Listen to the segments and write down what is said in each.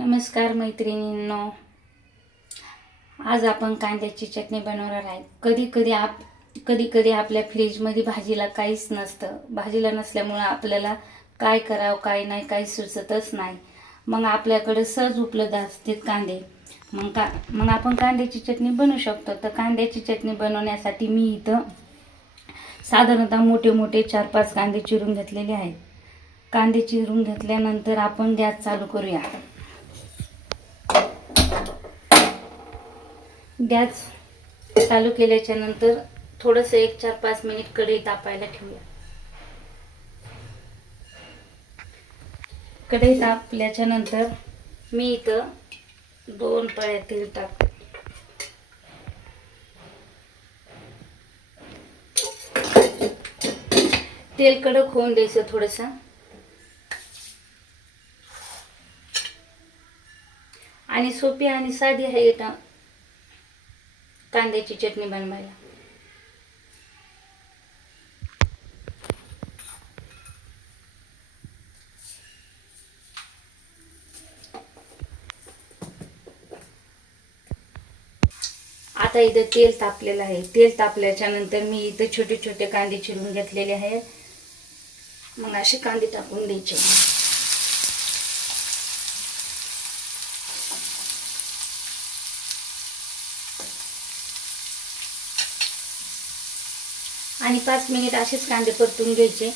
नमस्कार मैत्रिणींनो, आज आपण कांद्याची चटणी बनवणार आहे. कधी कधी आपल्या फ्रीजमध्ये भाजीला काहीच नसतं. भाजीला नसल्यामुळं आपल्याला काय करावं काय नाही काही सुचतच नाही. मग आपल्याकडे सहज उपलब्ध असतात कांदे. मग आपण कांद्याची चटणी बनवू शकतो. तर कांद्याची चटणी बनवण्यासाठी मी इथं साधारणतः मोठे मोठे 4-5 कांदे चिरून घेतलेले आहेत. कांदे चिरून घेतल्यानंतर आपण गॅस चालू करूया. गॅस चालू केल्याच्या नंतर थोडंसं 1-4-5 मिनिट कढई तापायला ठेवूया. कढई तापल्याच्या नंतर मी इथं 2 पळ्या तेल टाकते. तेल कडक होऊन द्यायचं थोडंसं. आणि सोपी आणि साधी आहे इथं कांद्याची चटणी बनवायला. आता इथं तेल तापलेलं आहे. तेल तापल्याच्या नंतर मी इथं छोटे छोटे कांदे चिरून घेतलेले आहेत. मग असे कांदे टाकून द्यायचे. आणि 5 मिनिट असेच कांदे परतून घ्यायचे.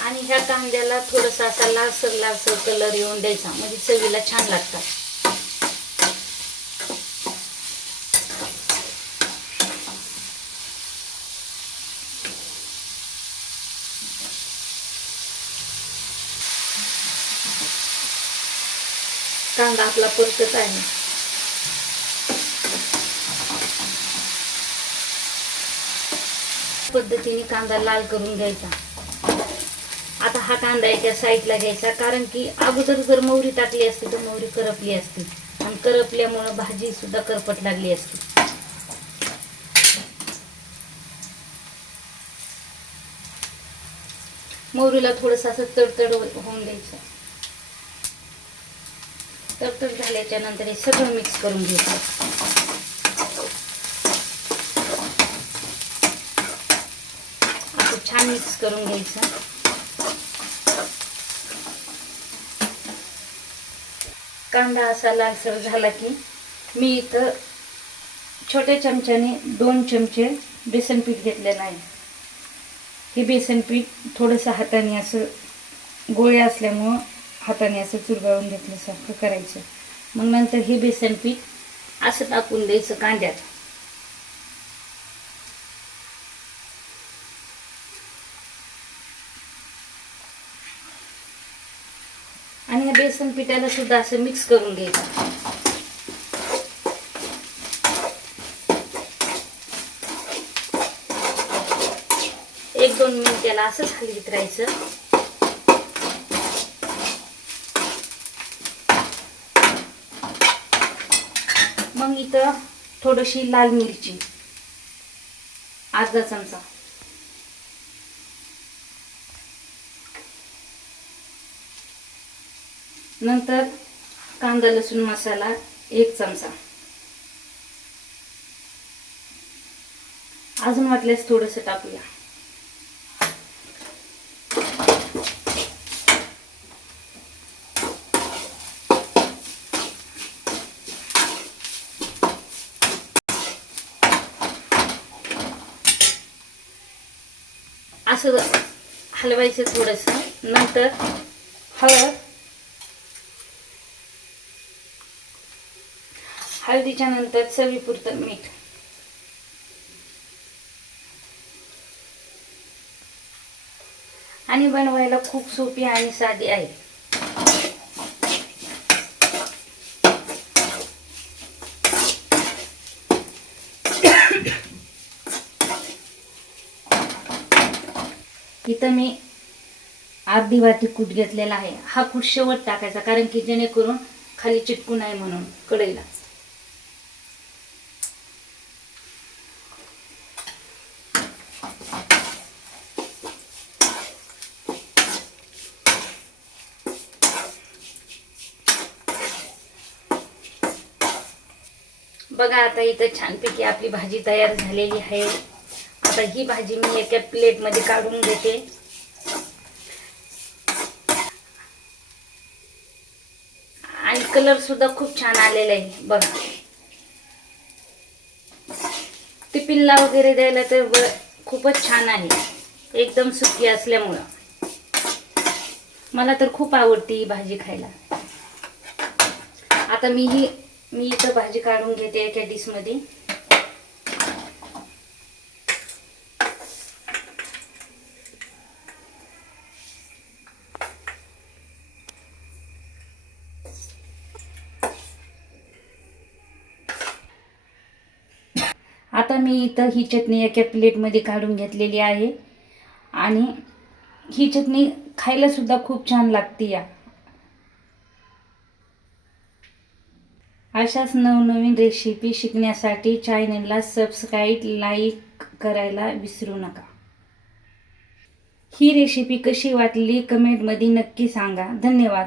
आणि ह्या कांद्याला थोडासा असा लालसर कलर येऊन द्यायचा, म्हणजे चवीला छान लागतात. कांदा आपला परतत आहे. पद्धतीने कांदा लाल करून घ्यायचा. आता हा कांदा एका साईडला घ्यायचा, कारण की अगोदर जर मोहरी टाकली असती तर मोहरी करपली असती आणि करपल्यामुळे भाजी सुद्धा करपट लागली असती. मोहरीला थोडंसं असं तडतड होऊन द्यायचं. तडतड झाल्याच्या नंतर हे सगळं मिक्स करून घ्यायचं. असं छान मिक्स करून घ्यायचं. कांदा असा लालसर झाला की मी इथं छोट्या चमच्याने 2 चमचे बेसन पीठ घेतलेलं आहे. हे बेसन पीठ थोडंसं हाताने असं गोळे असल्यामुळं हाताने असं चुरगाळून घेतल्यासारखं करायचं. मग नंतर हे बेसन पीठ असं टाकून द्यायचं कांद्यात. आणि या बेसन पिठाला सुद्धा असं मिक्स करून घ्यायचं. 1-2 मिनिट त्याला असंच हलवीत राहायचं. मग इथं थोडीशी लाल मिरची अर्धा चमचा, नंतर कांदा लसूण मसाला 1 चमचा, अजून वाटल्यास थोडंसं टाकूया. असं हलवायचं थोडंसं. नंतर हळदीच्या नंतर चवीपुरतं मीठ. आणि बनवायला खूप सोपी आणि साधी आहे. इथं मी अर्धी वाटी कूट घेतलेला आहे. हा कूट शेवट टाकायचा, कारण की जेणेकरून खाली चिटकू नये म्हणून कढईला. बघा आता इथं छानपैकी आपली भाजी तयार झालेली आहे. आता ही भाजी मी एका प्लेटमध्ये काढून घेते. आणि कलर सुद्धा खूप छान आलेला आहे बघा. टिफिनला वगैरे द्यायला तर खूपच छान आहे, एकदम सुकी असल्यामुळं. मला तर खूप आवडते ही भाजी खायला. आता मी इथं भाजी काढून घेते एका डिशमध्ये. आता मी इथं ही चटणी एका प्लेटमध्ये काढून घेतलेली आहे. आणि ही चटणी खायला सुद्धा खूप छान लागते. या अशाच नवनवीन रेसिपी शिकण्यासाठी चॅनलला सबस्क्राईब, लाईक करायला विसरू नका. ही रेसिपी कशी वाटली कमेंटमध्ये नक्की सांगा. धन्यवाद.